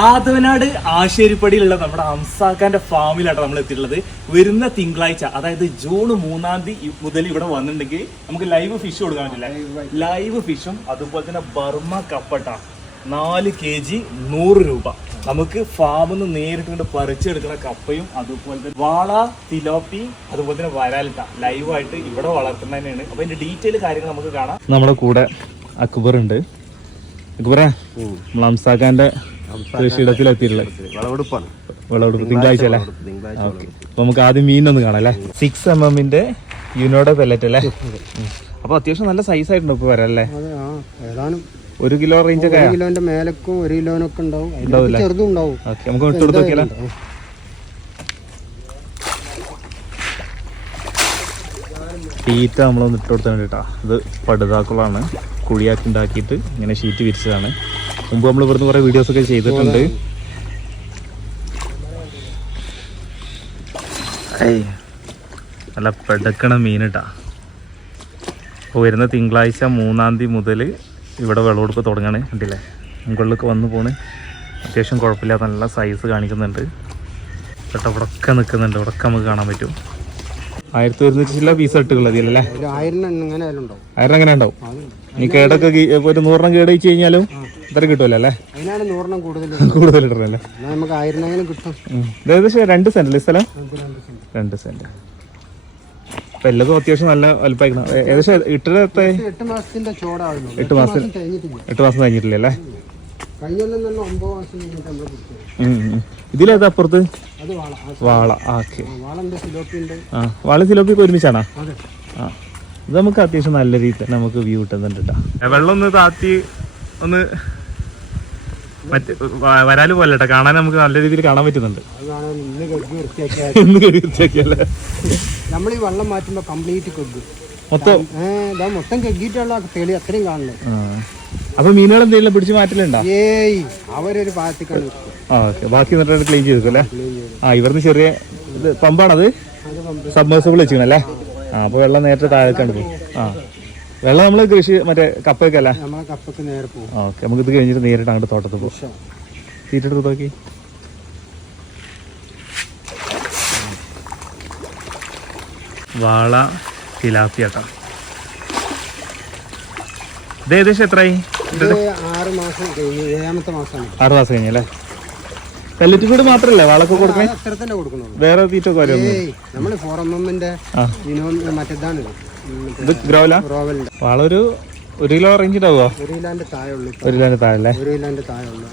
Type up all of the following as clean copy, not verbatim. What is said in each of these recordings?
ആദവനാട് ആശേരിപ്പടിയിലുള്ള നമ്മുടെ ഹംസാക്കാന്റെ ഫാമിലാണ് നമ്മൾ എത്തിയിട്ടുള്ളത്. വരുന്ന തിങ്കളാഴ്ച, അതായത് ജൂൺ 3-ാം തീയതി മുതൽ ഇവിടെ വന്നിട്ടുണ്ടെങ്കിൽ നമുക്ക് ലൈവ് ഫിഷ് കൊടുക്കാൻ പറ്റില്ല. ലൈവ് ഫിഷും അതുപോലെ തന്നെ ബർമ കപ്പട്ട 4 kg 100 രൂപ. നമുക്ക് ഫാമിൽ നിന്ന് നേരിട്ട് പറിച്ചെടുക്കുന്ന കപ്പയും അതുപോലെ തന്നെ വാള, തിലോപ്പി, അതുപോലെ തന്നെ വരാലിട്ട ലൈവായിട്ട് ഇവിടെ വളർത്തുന്നത് തന്നെയാണ്. അപ്പൊ അതിന്റെ ഡീറ്റെയിൽ കാര്യങ്ങൾ നമുക്ക് കാണാം. നമ്മുടെ കൂടെ അക്ബർ ഉണ്ട്. അക്ബറെ, നമ്മൾ ഹംസാക്കാന്റെ കൃഷിയിടത്തിലെത്തിയിട്ടുള്ളത് വിളവെടുപ്പ് തിങ്കളാഴ്ച അല്ലേ? ഓക്കെ, അപ്പൊ നമുക്ക് ആദ്യം മീനൊന്ന് കാണാം അല്ലേ? 6 mm യൂനോടെ പെല്ലറ്റ് അല്ലേ? അപ്പൊ അത്യാവശ്യം നല്ല സൈസ് ആയിട്ടുണ്ട് ഇപ്പൊ വരാം അല്ലേ? 1 കിലോ റേഞ്ച് ഒക്കെ കിലോന്റെ മേലക്കും 1 കിലോനൊക്കെ ഉണ്ടാവും. ചെറുതും ഉണ്ടാവും. ഓക്കെ, നമുക്ക് ഇട്ടെടുത്ത് നോക്കിയാലോ? തീറ്റ നമ്മളൊന്ന് ഇട്ട് കൊടുത്തിട്ടുണ്ട് കേട്ടോ. ഇത് പടുതാക്കുളാണ്, കുഴിയാക്കി ഉണ്ടാക്കിയിട്ട് ഇങ്ങനെ ഷീറ്റ് വിരിച്ചതാണ്. മുമ്പ് നമ്മൾ ഇവിടുന്ന് കുറെ വീഡിയോസ് ഒക്കെ ചെയ്തിട്ടുണ്ട്. നല്ല പെടക്കണ മീനിട്ടാ. അപ്പോൾ വരുന്ന തിങ്കളാഴ്ച 3-ാം തീയതി മുതൽ ഇവിടെ വിളവെടുപ്പ് തുടങ്ങാണ്. കണ്ടില്ലേ, മുകളിലൊക്കെ വന്നു പോണ്. അത്യാവശ്യം കുഴപ്പമില്ലാത്ത നല്ല സൈസ് കാണിക്കുന്നുണ്ട് കേട്ടോ. ഇവിടൊക്കെ നിൽക്കുന്നുണ്ട്, ഇവിടൊക്കെ നമുക്ക് കാണാൻ പറ്റും. 1100 പീസ് ഇട്ടുള്ളതല്ലേ? 1000 അങ്ങനെ ഉണ്ടാവും. ഈ കേടൊക്കെ ഒരു 100 കേട് വെച്ച് കഴിഞ്ഞാലും ഇത്ര കിട്ടുമല്ലോ അല്ലേ? കൂടുതൽ ഇടണല്ലേ? ഏകദേശം 2 സെന്റ് അല്ലേ സ്ഥലം? 2 സെന്റ്. അപ്പൊ എല്ലാതും അത്യാവശ്യം നല്ല വലുപ്പായിക്കണം. ഏകദേശം ഇട്ടത് 8 മാസം കഴിഞ്ഞിട്ടില്ലേ അല്ലേ? ഇതിലേതാ അപ്പുറത്ത്? വാള. ഓക്കെ, വാള സിലോപ്പി ഒരുമിച്ചാണോ? ആ, ഇത് നമുക്ക് അത്യാവശ്യം നല്ല രീതിയിൽ നമുക്ക് വ്യൂ കിട്ടുന്നുണ്ട് കേട്ടോ. വെള്ളം ഒന്ന് താത്തി ഒന്ന് മറ്റേ വരാല് പോലെ കേട്ടോ, കാണാൻ നമുക്ക് നല്ല രീതിയിൽ കാണാൻ പറ്റുന്നുണ്ട്. നമ്മൾ ഈ വെള്ളം മാറ്റുമ്പോ കംപ്ലീറ്റ് മൊത്തം കെഗ്ഗിട്ടുള്ള തെളി അത്രയും കാണുന്നത്. അപ്പൊ മീനുകൾ എന്തെങ്കിലും പിടിച്ച് മാറ്റലുണ്ടോ? അവരൊരു ഭാഗത്തേക്കാണ്. ഓക്കെ, ബാക്കി എന്നിട്ട് ക്ലീൻ ചെയ്തല്ലേ? ആ, ഇവിടുന്ന് ചെറിയ പമ്പാണത്, സബ്മേഴ്സിബിൾ വെച്ചിരുന്നല്ലേ? ആ, അപ്പൊ വെള്ളം നേരത്തെ താഴേക്കാണ് പോകും. ആ, വെള്ളം നമ്മള് കൃഷി മറ്റേ കപ്പയ്ക്കല്ലേ? ഓക്കെ, നമുക്ക് ഇത് കഴിഞ്ഞിട്ട് നേരിട്ട് അങ്ങോട്ട് തോട്ടത്തിൽ പോകും. തീറ്റെടുത്ത് നോക്കി. വാള തിലാപ്പിയാട്ടാ. ഇത് ഏകദേശം എത്രയായി? 6 മാസം കഴിഞ്ഞു. 7-ാമത്തെ മാസമാണ്. 6 മാസം കഴിഞ്ഞല്ലേ? പെല്ലറ്റ് ഫീഡ് മാത്രല്ലേ വാളൊക്കെ കൊടുക്കണേ? വേറെ തീറ്റ നമ്മള് 4 mm മറ്റേതാണ് ഇത് ഗ്രോവല. വാള ഒരു 1 കിലോ റേഞ്ച് ഉണ്ടാവുക? 1 കിലോന്റെ താഴെ ഉള്ളു. 1 കിലോന്റെ താഴെ? 1 കിലോന്റെ താഴെ ഉള്ളു.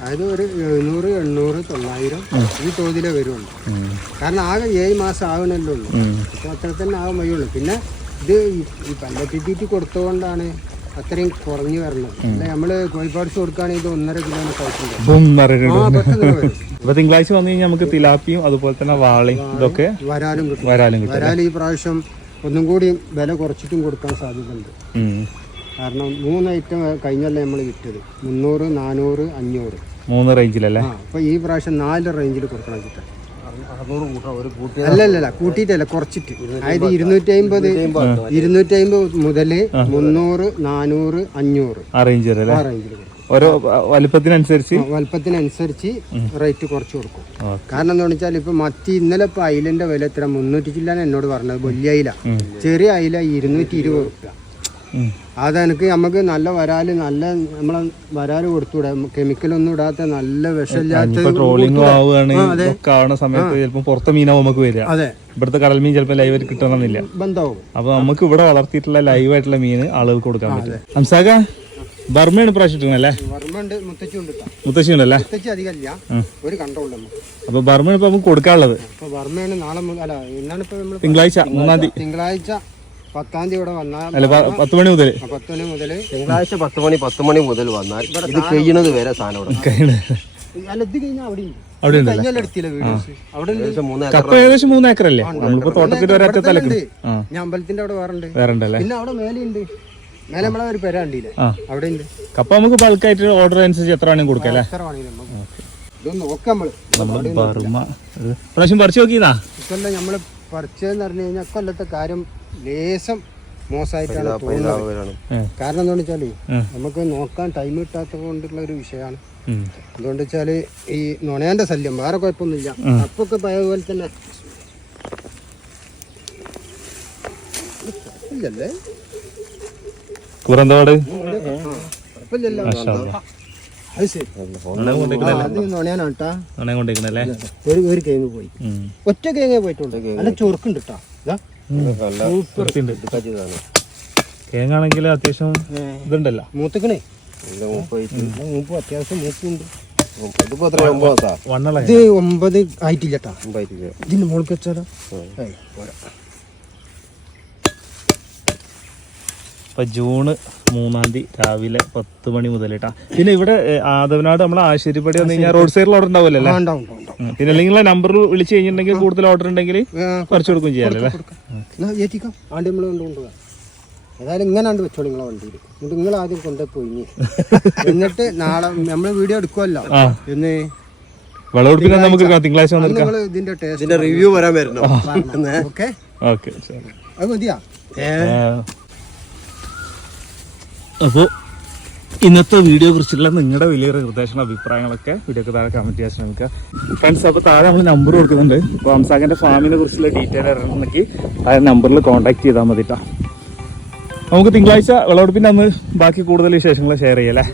അതായത് ഒരു 700, 800, 900 ഈ തോതിലേ വരുള്ളൂ. കാരണം ആകെ 7 മാസം ആകണല്ലേ ഉള്ളൂ. അപ്പൊ അത്ര തന്നെ ആകാൻ വയ്യുള്ളൂ. പിന്നെ ഇത് ഈ പല്ലറ്റിറ്റി കൊടുത്തുകൊണ്ടാണ് അത്രയും കുറഞ്ഞു വരണം. അല്ല നമ്മള് കോഴിപ്പാട്സ് കൊടുക്കുകയാണെങ്കിൽ ഇത് 1.5 കിലോനൊക്കെ ആയിട്ടുണ്ട്. അപ്പൊ തിങ്കളാഴ്ച വന്നു കഴിഞ്ഞാൽ നമുക്ക് തിലാപ്പിയും അതുപോലെ തന്നെ വാളയും ഇതൊക്കെ വരാലും കിട്ടും. വരാൽ ഈ പ്രാവശ്യം ഒന്നും കൂടി വില കുറച്ചിട്ടും കൊടുക്കാൻ സാധ്യതയുണ്ട്. കാരണം 3 ഐറ്റം കഴിഞ്ഞല്ലേ നമ്മൾ വിറ്റത്. 300, 400, 500 3 റേഞ്ചിലല്ലേ? അപ്പൊ ഈ പ്രാവശ്യം 4 റേഞ്ചിൽ കൊടുക്കണം വെച്ചിട്ട്. അല്ലല്ല, കൂട്ടിയിട്ടല്ല, കുറച്ചിട്ട്. അതായത് 250 മുതൽ 300, 400, 500 ആ റേഞ്ചിൽ ഓരോ വലിപ്പത്തിനനുസരിച്ച് റേറ്റ് കുറച്ച് കൊടുക്കും. കാരണം എന്താ വെച്ചാൽ ഇപ്പൊ മത്തി ഇന്നലെ ഇപ്പൊ അയിലന്റെ വില എത്ര 300 ചില്ലാണ് എന്നോട് പറഞ്ഞത്. വലിയ അയില, ചെറിയ അയില 220 രൂപ. അതെനിക്ക് നമുക്ക് നല്ല വരാല്, നല്ല നമ്മളെ വരാല് കൊടുത്തൂടെ, കെമിക്കലൊന്നും ഇടാത്ത നല്ല വിഷമില്ലാത്ത. ട്രോളിംഗ് ആവുകയാണ് സമയത്ത് ചിലപ്പോൾ പുറത്തെ മീനാവും നമുക്ക് വരിക. അതെ, ഇവിടുത്തെ കടൽ മീൻ ചിലപ്പോൾ ലൈവായിട്ട് കിട്ടണമെന്നില്ല. ബന്ധാവും. അപ്പൊ നമുക്ക് ഇവിടെ വളർത്തിയിട്ടുള്ള ലൈവായിട്ടുള്ള മീൻ ആളുകൾക്ക് കൊടുക്കാൻ പറ്റും. ഹംസാക്ക, ബർമയാണ് പ്രാവശ്യം അല്ലേ? മുത്തശ്ശി ഉണ്ടല്ലേ? അപ്പൊ ബർമ ഇപ്പൊ നമുക്ക് കൊടുക്കാനുള്ളത് ബർമയാണ്. നാളെ തിങ്കളാഴ്ച 3-ാം തീയതി. തിങ്കളാഴ്ച 10-ാം തീയതി ഇവിടെ വന്നാൽ 10 മണി മുതൽ തിങ്കളാഴ്ച 10 മണി മുതൽ വന്നാൽ ഇത് കഴിയുന്നത് വരെ സാധനം കപ്പ ഏകദേശം 3 ഏക്കറല്ലേ? നമ്മളിപ്പോ തോട്ടത്തിന്റെ ഒരറ്റത്തലക്ക് ഞാൻ അമ്പലത്തിന്റെ അവിടെ വേറെ ഉണ്ടല്ലേ? പിന്നെ അവിടെ മേലെയുണ്ട്. മേലെ നമ്മളെ ഒരു പെര കണ്ടില്ലേ? അവിടെ ഉണ്ട്. കപ്പ നമുക്ക് ബൾക്കായിട്ട് ഓർഡർ അനുസരിച്ച് എത്ര വേണമെങ്കിലും കൊടുക്കാം അല്ലേ? പ്രാവശ്യം പറിച്ചു നോക്കിയതാ? ഇക്കൊല്ലം നമ്മള് പറിച്ചതെന്ന് പറഞ്ഞു കഴിഞ്ഞാൽ കൊല്ലത്തെ കാര്യം ലേശം മോശമായിട്ടാണ് തോന്നുന്നത്. കാരണം എന്താണെന്ന് വെച്ചാല് നമുക്ക് നോക്കാൻ ടൈം കിട്ടാത്ത കൊണ്ടുള്ള ഒരു വിഷയമാണ്. അതുകൊണ്ട് വെച്ചാൽ ഈ നുണയാൻ്റെ ശല്യം വേറെ കുഴപ്പമൊന്നുമില്ല. അപ്പൊക്കെ പഴയ പോലെ തന്നെ ഇല്ലല്ലേ, കുറന്തപാട് കുഴപ്പമില്ലല്ലോ. അത് ശരി, അത് നുണയാനാണ് കേട്ടാ. കൊണ്ടേക്കണല്ലേ ഒരു കേങ്ങ് പോയി, ഒറ്റ കേങ്ങേ പോയിട്ടുണ്ട്. നല്ല ചൊറുക്കുണ്ട് കേട്ടോ. കേങ്ങാണെങ്കിൽ അത്യാവശ്യം ഇതുണ്ടല്ലോ, മൂത്തക്കണേ മൂപ്പ് അത്യാവശ്യം മൂപ്പുണ്ട്. ഇത് 9 ആയിട്ടില്ല കേട്ടാ. ഇതിന്റെ മുകളിൽ വെച്ചാലോ. ഇപ്പൊ ജൂൺ 3 രാവിലെ 10 മണി മുതൽ കേട്ടാ. പിന്നെ ഇവിടെ ആദവനാട് നമ്മളെ ആശേരിപ്പടി വന്നു കഴിഞ്ഞാൽ റോഡ് സൈഡിൽ ഓർഡർ ഉണ്ടാവില്ലേ? പിന്നെ അല്ലെങ്കിൽ നമ്പർ വിളിച്ചു കഴിഞ്ഞിട്ടുണ്ടെങ്കിൽ കൂടുതൽ ഓർഡർ ഉണ്ടെങ്കിൽ കുറച്ച് കൊടുക്കും ചെയ്യാമല്ലേ? ഏറ്റിക്കാം, ആണ്ട് നമ്മൾ കൊണ്ടുപോകാം. ഏതായാലും ഇങ്ങനാണ്ട് വെച്ചോളൂ നിങ്ങളെ വണ്ടിയിൽ. എന്നിട്ട് നിങ്ങൾ ആദ്യം കൊണ്ടുപോയി, എന്നിട്ട് നാളെ നമ്മൾ വീഡിയോ എടുക്കുമല്ലോ. എന്ന് വിളവെടുപ്പിന് നമുക്ക് തിങ്കളാഴ്ച നിങ്ങൾ ഇതിന്റെ ടേസ്റ്റ് റിവ്യൂ വരാൻ വരുന്നു. ഓക്കെ ഓക്കെ, അത് മതിയാ. അപ്പോൾ ഇന്നത്തെ വീഡിയോ കുറിച്ചുള്ള നിങ്ങളുടെ വലിയൊരു നിർദ്ദേശങ്ങളും അഭിപ്രായങ്ങളൊക്കെ വീഡിയോക്ക് താഴെ കമൻറ്റ് ചെയ്യാൻ ശ്രമിക്കുക ഫ്രണ്ട്സ്. അപ്പോൾ താഴെ നമ്മൾ നമ്പർ കൊടുക്കുന്നുണ്ട്. അപ്പോൾ ഹംസാഖാന്റെ ഫാമിനെ കുറിച്ചുള്ള ഡീറ്റെയിൽ അറിയണമെങ്കിൽ ആ നമ്പറിൽ കോൺടാക്ട് ചെയ്താൽ മതിട്ടാ. നമുക്ക് തിങ്കളാഴ്ച വിളവെടുപ്പിൻ്റെ അന്ന് ബാക്കി കൂടുതൽ വിശേഷങ്ങൾ ഷെയർ ചെയ്യാം അല്ലേ?